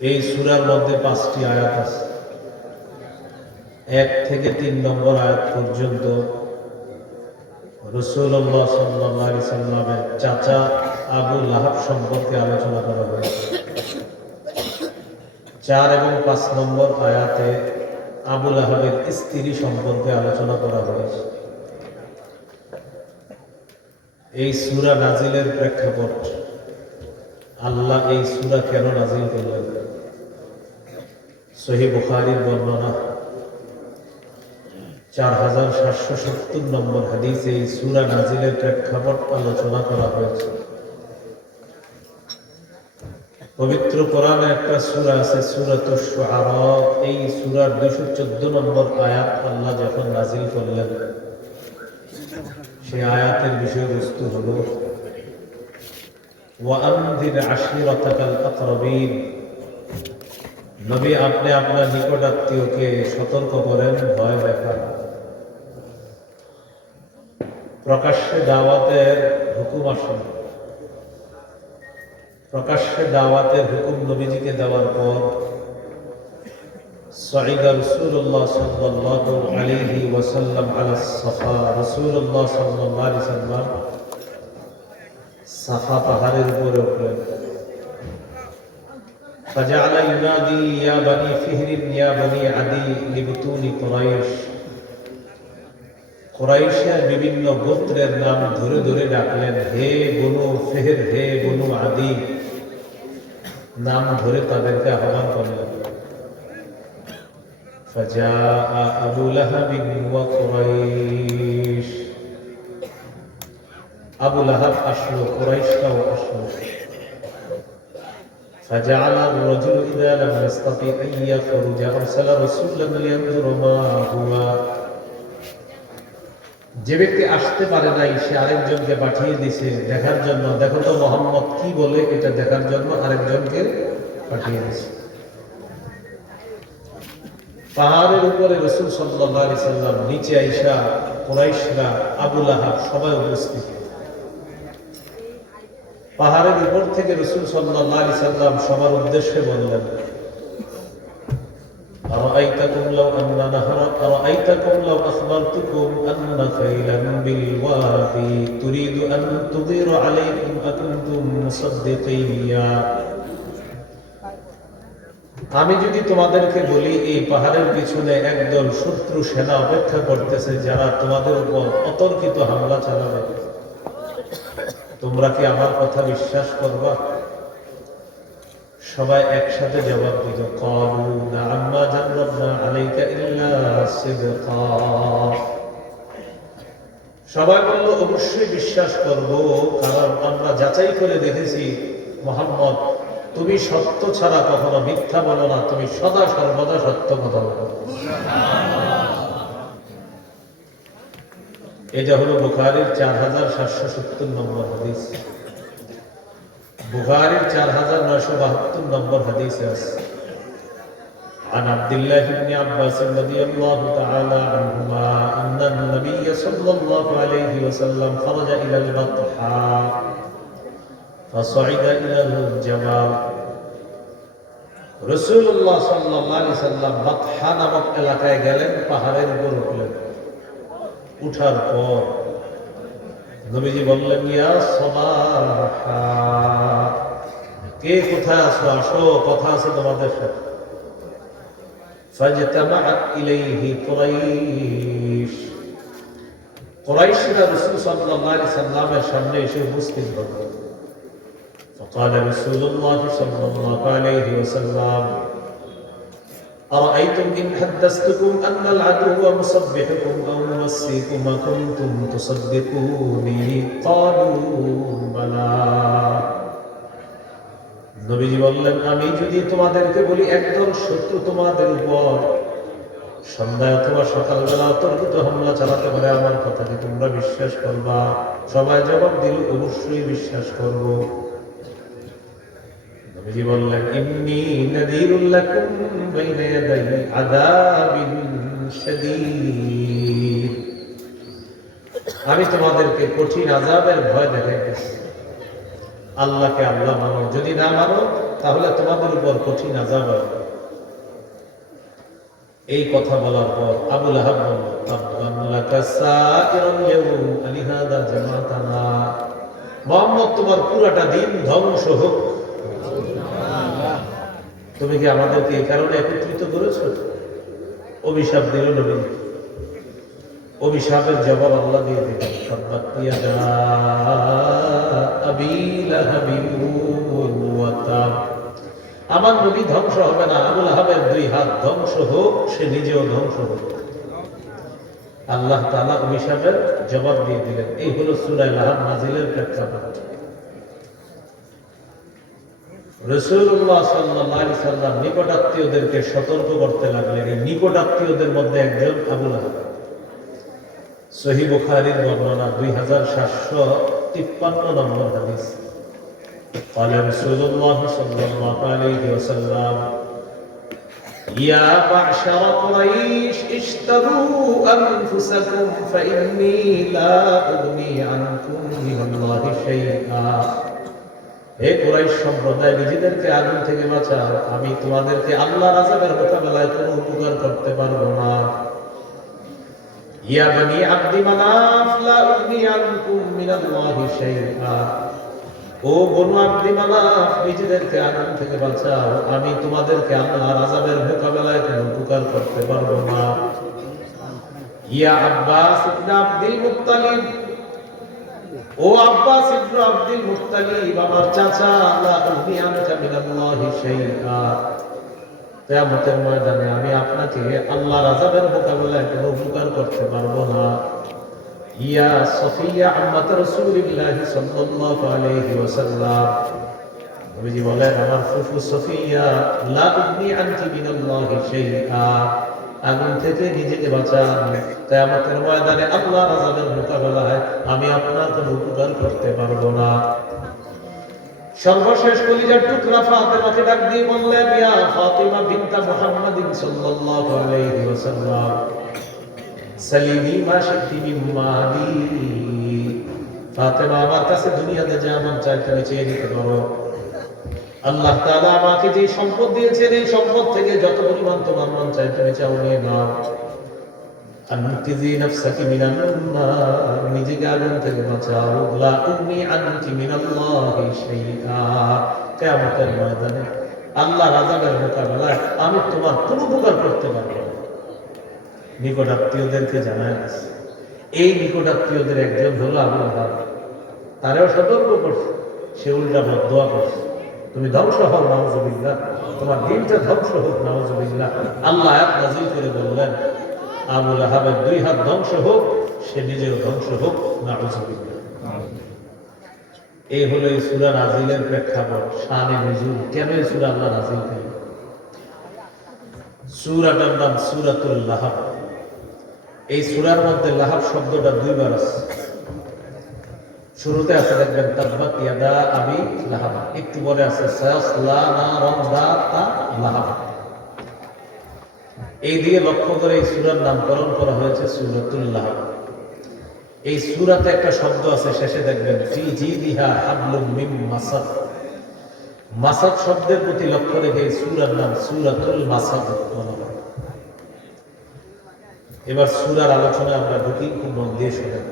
এই সুরার মধ্যে পাঁচটি আয়াত আছে। এক থেকে তিন নম্বর আয়াত পর্যন্ত রসুল্লাহ সাল্লি সাল্লামের চাচা আবু লাহাব সম্পর্কে আলোচনা করা হয়েছে। চার এবং পাঁচ নম্বর আয়াতে আবুল আহাবের স্ত্রী সম্পর্কে আলোচনা করা হয়েছে। এই সুরা নাজিলের প্রেক্ষাপট আল্লাহ এই সুরা কেন নাজিল করলেন? সহি বুখারির বর্ণনা, চার হাজার সাতশো সত্তর নম্বর হাদিসে এই সুরা নাজিলের প্রেক্ষাপট আলোচনা করা হয়েছে। পবিত্র কোরআনে একটা সুরা আছে সুরাত এই সুরার দুইশো চোদ্দ নম্বর আয়াত আল্লাহ যখন নাজিল করলেন সেই আয়াতের বিষয়বস্তু হল ওয়ানদির আশিরতাকাল আকরাবিন নবী আপনি আপনার নিকট আত্মীয়কে সতর্ক করেন ভয় দেখান প্রকাশ্যে দাওয়াতের হুকুম আসেন প্রকাশ্যে দাওয়াতের হুকুম নবীজিকে দেওয়ার পর صعد رسول الله صلى الله عليه وسلم على الصفا رسول الله صلى الله عليه وسلم সাফা পাহাড়ের উপরে উঠলেন فجعل ينادي يا بني فهر يا بني عدي لبطون قريش কুরাইশের বিভিন্ন গোত্রের নাম ধরে ধরে ডাকলেন হে বনু ফেহের হে বনু আদি নাম ধরে তাদেরকে আহ্বান করলেন فجاء أبو لهب وقريش أبو لهب أشلو قريش كو أشلو فجعل الرجل إذا لم يستطع أن يخرج أرسل رسولا لينظر ما هو যে ব্যক্তি আসতে পারে নাই সে আরেকজনকে পাঠিয়ে দিছে দেখার জন্য দেখো তো মোহাম্মদ কি বলে এটা দেখার জন্য আরেকজনকে পাঠিয়ে দিছে পাহাড়ের উপরে রসুল সাল্লাহ সাল্লাম নিচে আইসা কোরাইশরা আবুল আহাব সবাই উপস্থিত পাহাড়ের উপর থেকে রসুল সাল্লাহ সাল্লাম সবার উদ্দেশ্যে বললেন أرأيتكم لو أن نهر أرأيتكم لو أخبرتكم أن خيلا بالوادي تريد أن تغير عليكم أكنتم مصدقيا আমি যদি তোমাদেরকে বলি এই পাহাড়ের পিছনে একদল শত্রু সেনা অপেক্ষা করতেছে যারা তোমাদের উপর অতর্কিত হামলা চালাবে তোমরা কি আমার কথা বিশ্বাস করবা? সবাই একসাথে জবাব দিল, কালু না আম্মা জান্নাতনা আলাইকা ইল্লা সবাই বলল, অবশ্যই বিশ্বাস করব, কারণ আমরা যাচাই করে দেখেছি, মোহাম্মদ, তুমি সত্য ছাড়া কখনো মিথ্যা বলো না, তুমি সদা সর্বদা সত্য কথা বলো। এটা হলো বুখারির চার হাজার সাতশো সত্তর নম্বর হাদিস বুখারির চার হাজার নয়শো বাহাত্তর নম্বর হাদিসে আছে عن عبد الله بن عباس رضي الله تعالى عنهما أن النبي صلى الله عليه وسلم خرج إلى البطحاء فصعد إلى الجبال رسول الله صلى الله عليه وسلم বাতহা নামক এলাকায় গেলেন পাহাড়ের উপর উঠলেন উঠার পর নবীজি বললেন ইয়া সবাহা কে কোথায় আসো আসো কথা আছে তোমাদের সাথে فاجتمعت إليه قريش قريشنا رسول صلى الله عليه وسلم সামনে এসে উপস্থিত হল فقال رسول الله صلى الله عليه وسلم أرأيتم إن حدثتكم أن العدو مصبحكم أو موسيكم كنتم تصدقوني قالوا بلى নবীজি বললেন আমি যদি তোমাদেরকে বলি একদল শত্রু তোমাদের উপর সন্ধ্যায় অথবা সকালবেলা অতর্কিত হামলা চালাতে পারে আমার কথা কি তোমরা বিশ্বাস করবা সবাই জবাব দিল অবশ্যই বিশ্বাস করব বললেন, ইন্নী নাযীরুল লাকুম বাইনা ইয়াদাই আযাবিন আমি তোমাদেরকে কঠিন আযাবের ভয় দেখাইতেছি। আল্লাহকে আল্লাহ মানো, যদি না মানো, তাহলে তোমাদের উপর কঠিন আজাব এই কথা বলার পর আবুল আহাব মোহাম্মদ, তোমার পুরাটা দিন ধ্বংস হোক। তুমি কি আমাদেরকে এই কারণে একত্রিত করেছ? অভিশাপ দিল নবী অভিশাপের জবাব আল্লাহ দিয়ে তাব আমার নবী ধ্বংস হবে না, আবুল আহাবের দুই হাত ধ্বংস হোক, সে নিজেও ধ্বংস হোক। আল্লাহ তাআলা অভিশাপের জবাব দিয়ে দিলেন। এই হলো সূরা লাহাব নাজিলের প্রেক্ষাপট। রসুল্লাহ সাল্লাল্লাহু সাল্লাম নিকটাত্মীয়দেরকে সতর্ক করতে লাগলেন এই নিকটাত্মীয়দের মধ্যে একজন আবুল আহাব সহি বুখারীর বর্ণনা দুই হাজার সাতশো তিপ্পান্ন নম্বর হাদিস قال رسول الله صلى الله عليه وسلم يا معشر قريش اشتروا أنفسكم فإني لا أغني عنكم من الله شيئا হে সম্প্রদায়, নিজেদেরকে আগুন থেকে আমি তোমাদেরকে আল্লাহর আযাবের মোকাবেলায় কোনো উপকার করতে পারব না। ইয়া বনি আব্দি আনকুম মিনাল্লাহি শাইআ। ও বনু আব্দি মানাফ নিজেদেরকে আগুন থেকে বাঁচাও। আমি তোমাদেরকে আল্লাহর আযাবের মোকাবেলায় কোনো উপকার করতে পারব না। ইয়া আব্বাস ইবনে আব্দুল মুত্তালিব ও আব্বাস ইবনে আব্দুল মুত্তালিব আমার চাচা উগনি আনকা মিনাল্লাহি শাইআ। কিয়ামতের ময়দানে আমি আপনাকে আল্লাহর আযাবের মোকাবেলায় কোনো উপকার করতে পারব না। ইয়া সফিয়া আম্মাত রাসূলিল্লাহ সাল্লাল্লাহু আলাইহি ওয়াসাল্লাম। নবীজি বলেন, আমার ফুফু সফিয়া, লা উগনি আনকি মিনাল্লাহি শাইআ। আগুন থেকে নিজেকে বাঁচান। কিয়ামতের ময়দানে আল্লাহর আযাবের মোকাবেলায় আমি আপনার কোনো উপকার করতে পারব না। সর্বশেষ কলিজার টুকরা ফাতেমাকে ডাক দিয়ে বললেন, ইয়া ফাতিমা বিনতা মুহাম্মাদিন সাল্লাল্লাহু আলাইহি ওয়াসাল্লাম, সালিমি মা শিকতি মালি ফাতেমা, আমার কাছে দুনিয়াতে যা মন চায় তুমি চেয়ে নিতে পারো। আল্লাহ তাআলা আমাকে যে সম্পদ দিয়েছেন, এই সম্পদ থেকে যত পরিমাণ তোমার মন চায় তুমি চাও নিয়ে নাও। নিজেকে আগুন থেকে বাঁচাও। ময়দানে আল্লাহ আযাবের মোকাবেলায় আমি তোমার কোনো উপকার করতে পারব নিকট আত্মীয়দেরকে জানায় এই নিকট আত্মীয়দের একজন হলো আবু আহাব। তারেও সতর্ক করছে, সে উল্টা দোয়া করছে। তুমি ধ্বংস হও, নাউজুবিল্লাহ। তোমার দিনটা ধ্বংস হোক, নাউজুবিল্লাহ। আল্লাহ আয়াত নাজিল করে বললেন আবুল আহাবের দুই হাত ধ্বংস হোক, সে নিজেও ধ্বংস হোক, নাউজুবিল্লাহ। এই হলো এই সূরা নাজিলের প্রেক্ষাপট, শানে নজুল। কেন এই সূরা আল্লাহ নাজিল করলেন সূরাটার নাম সূরাতুল লাহাব। এই সূরার মধ্যে লাহাব শব্দটা দুইবার আছে। শুরুতে আছে দেখবেন, তাব্বাত ইয়াদা আবি লাহাব। একটু পরে আছে সায়াসলা নারান যাতা লাহাব। এই দিয়ে লক্ষ্য করে এই সূরার নামকরণ করা হয়েছে সূরাতুল লাহাব। এই সুরাতে একটা শব্দ আছে, শেষে দেখবেন, ফি জিদিহা হাবলুম মিন মাসাদ। মাসাদ শব্দের প্রতি লক্ষ্য রেখে এই সুরার নাম সূরাতুল মাসাদ এবার সূরার আলোচনায় আমরা ঢুকি, খুব মন দিয়ে শোনেন